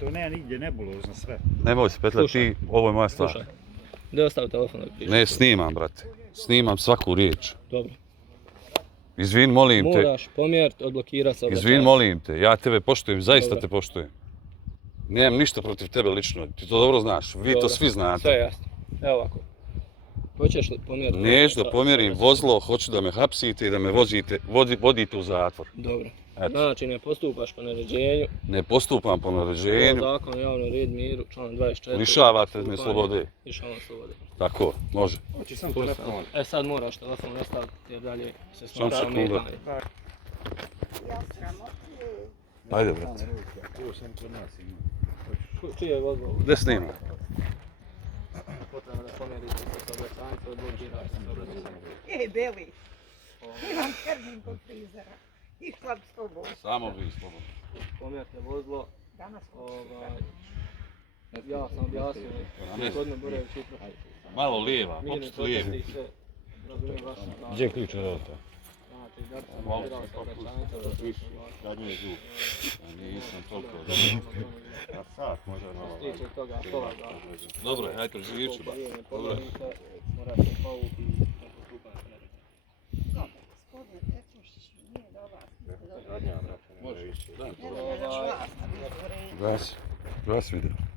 To nema nigdje nebulozno sve. Nemoj se petljati, ti, ovo je moja stvar. Slušaj, gdje ostavi telefon da pričam? Ne, snimam, brate. Snimam svaku riječ. Dobro. Izvin, molim te. Moraš pomjeriti, odblokirati se. Izvin, molim te. Ja tebe poštujem, zaista Dobro. te poštujem. Nemam ništa protiv tebe lično, ti to dobro znaš. Vi to svi znate. Sve je jasno. Evo ovako. Hoćeš li pomjeriti? Neću da pomjerim vozilo, hoću da me hapsite i da me vodite u zatvor. Dobro. Eto. Znači ne postupaš po naređenju. Ne postupam po naređenju, Zakon o javnom red miru, član 24. lišavate me slobode. Lišavam slobode. Tako, može. Hoće sam telefon. Sad moraš telefon nastaviti jer dalje se Samo smatra sekundu. ometanje. Ajde, brate. Ovo sam kod nas ima. Čije je vozilo? Gdje snima? Potrebno da pomjerite se s obraćanjca, odblokirate se obraćanjca. Ej, Beli, imam termin kod frizera. Išla bi s tobom. Samo vi slobodno. Pomjerite vozilo. Danas Ja sam objasnio, gospodine Borević, Malo lijeva, mirni popust lijevi. protesti se, razumijem vašu stvar. Gdje je ključ od auta? Znači, da sam odbirao se obraćanjca, da sam Zadnji je zub. Nisam toliko. Na sat možda na ovo. stiče toga, pola da. Dobro, hajde preživit ću ba. Ne pomjerite, morate povuk i ne postupati po naređenju. gospodin Petrušić nije do vas. Zadnja, brate, ne može više. Ne znam da ću vas, ali je u redu. Gasi, gasi video.